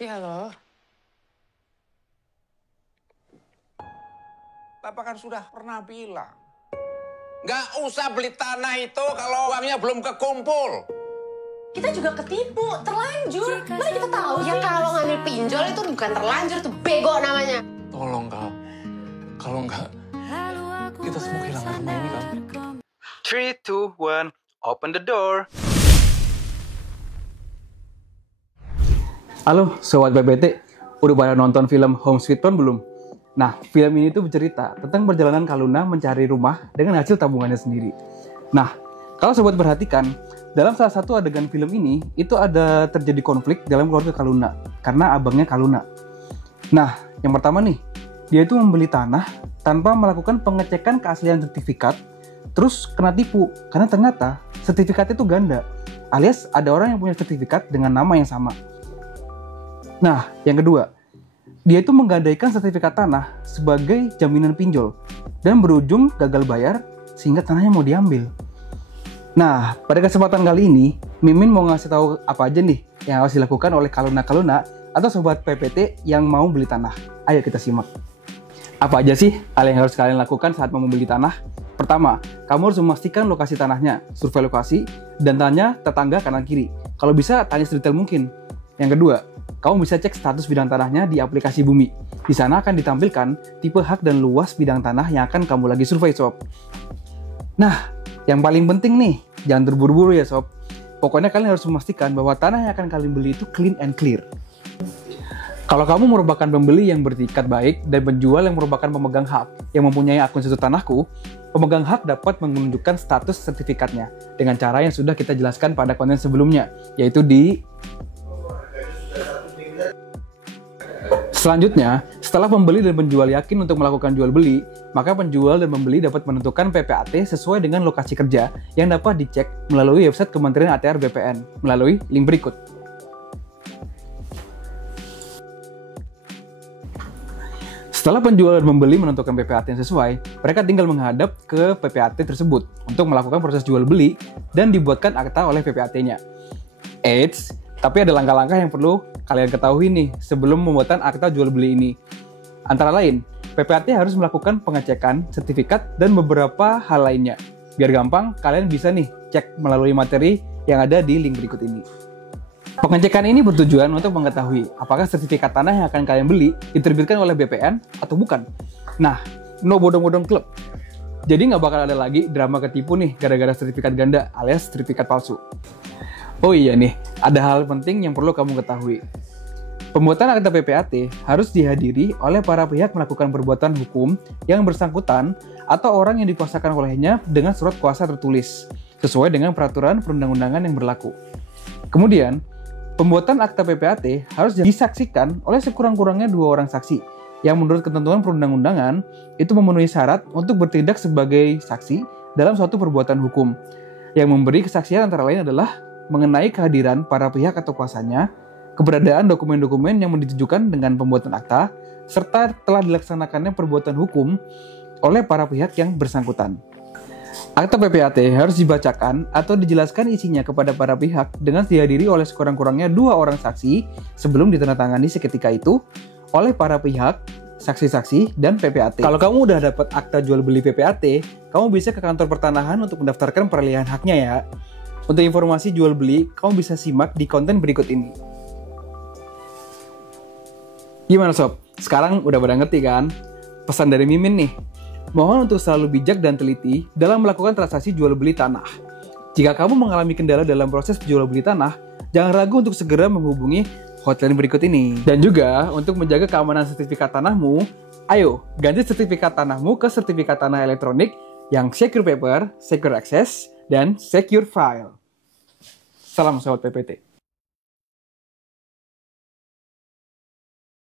Iya loh. Bapak kan sudah pernah bilang, nggak usah beli tanah itu kalau uangnya belum kekumpul. Kita juga ketipu, terlanjur. Mana kita tahu Ya kalau ngambil pinjol itu bukan terlanjur, itu bego namanya. Tolong kau, kalau enggak kita semua kehilangan rumah ini kau. 3, 2, 1, open the door. Halo Sobat PPT, udah pada nonton film Home Sweet Home belum? Nah, film ini tuh bercerita tentang perjalanan Kaluna mencari rumah dengan hasil tabungannya sendiri. Nah, kalau Sobat perhatikan, dalam salah satu adegan film ini, itu ada terjadi konflik dalam keluarga Kaluna, karena abangnya Kaluna. Nah, yang pertama nih, dia itu membeli tanah tanpa melakukan pengecekan keaslian sertifikat, terus kena tipu, karena ternyata sertifikatnya itu ganda, alias ada orang yang punya sertifikat dengan nama yang sama. Nah, yang kedua, dia itu menggadaikan sertifikat tanah sebagai jaminan pinjol dan berujung gagal bayar sehingga tanahnya mau diambil. Nah, pada kesempatan kali ini, Mimin mau ngasih tahu apa aja nih yang harus dilakukan oleh Kaluna atau Sobat PPT yang mau beli tanah. Ayo kita simak. Apa aja sih hal yang harus kalian lakukan saat mau membeli tanah? Pertama, kamu harus memastikan lokasi tanahnya, survei lokasi, dan tanya tetangga kanan kiri. Kalau bisa, tanya sedetail mungkin. Yang kedua, kamu bisa cek status bidang tanahnya di aplikasi Bumi. Di sana akan ditampilkan tipe hak dan luas bidang tanah yang akan kamu lagi survei, Sob. Nah, yang paling penting nih, jangan terburu-buru ya, Sob. Pokoknya kalian harus memastikan bahwa tanah yang akan kalian beli itu clean and clear. Kalau kamu merupakan pembeli yang bertikat baik dan penjual yang merupakan pemegang hak yang mempunyai akun situs tanahku, pemegang hak dapat menunjukkan status sertifikatnya dengan cara yang sudah kita jelaskan pada konten sebelumnya, yaitu di... Selanjutnya, setelah pembeli dan penjual yakin untuk melakukan jual beli, maka penjual dan pembeli dapat menentukan PPAT sesuai dengan lokasi kerja yang dapat dicek melalui website Kementerian ATR BPN melalui link berikut. Setelah penjual dan pembeli menentukan PPAT yang sesuai, mereka tinggal menghadap ke PPAT tersebut untuk melakukan proses jual beli dan dibuatkan akta oleh PPAT-nya. Eits, tapi ada langkah-langkah yang perlu kalian ketahui nih sebelum pembuatan akta jual beli ini. Antara lain, PPAT harus melakukan pengecekan, sertifikat, dan beberapa hal lainnya. Biar gampang, kalian bisa nih cek melalui materi yang ada di link berikut ini. Pengecekan ini bertujuan untuk mengetahui apakah sertifikat tanah yang akan kalian beli diterbitkan oleh BPN atau bukan. Nah, no bodong-bodong klub. Jadi nggak bakal ada lagi drama ketipu nih gara-gara sertifikat ganda alias sertifikat palsu. Oh iya nih, ada hal penting yang perlu kamu ketahui. Pembuatan akta PPAT harus dihadiri oleh para pihak melakukan perbuatan hukum yang bersangkutan atau orang yang dikuasakan olehnya dengan surat kuasa tertulis, sesuai dengan peraturan perundang-undangan yang berlaku. Kemudian, pembuatan akta PPAT harus disaksikan oleh sekurang-kurangnya 2 orang saksi, yang menurut ketentuan perundang-undangan itu memenuhi syarat untuk bertindak sebagai saksi dalam suatu perbuatan hukum. Yang memberi kesaksian antara lain adalah mengenai kehadiran para pihak atau kuasanya, keberadaan dokumen-dokumen yang ditujukan dengan pembuatan akta, serta telah dilaksanakannya perbuatan hukum oleh para pihak yang bersangkutan. Akta PPAT harus dibacakan atau dijelaskan isinya kepada para pihak dengan dihadiri oleh sekurang-kurangnya 2 orang saksi sebelum ditandatangani seketika itu oleh para pihak, saksi-saksi, dan PPAT. Kalau kamu udah dapat akta jual beli PPAT, kamu bisa ke kantor pertanahan untuk mendaftarkan peralihan haknya ya. Untuk informasi jual beli, kamu bisa simak di konten berikut ini. Gimana Sob? Sekarang udah pada ngerti kan? Pesan dari Mimin nih. Mohon untuk selalu bijak dan teliti dalam melakukan transaksi jual beli tanah. Jika kamu mengalami kendala dalam proses jual beli tanah, jangan ragu untuk segera menghubungi hotline berikut ini. Dan juga untuk menjaga keamanan sertifikat tanahmu, ayo ganti sertifikat tanahmu ke sertifikat tanah elektronik yang secure paper, secure access, dan secure file. Salam Sobat PPT.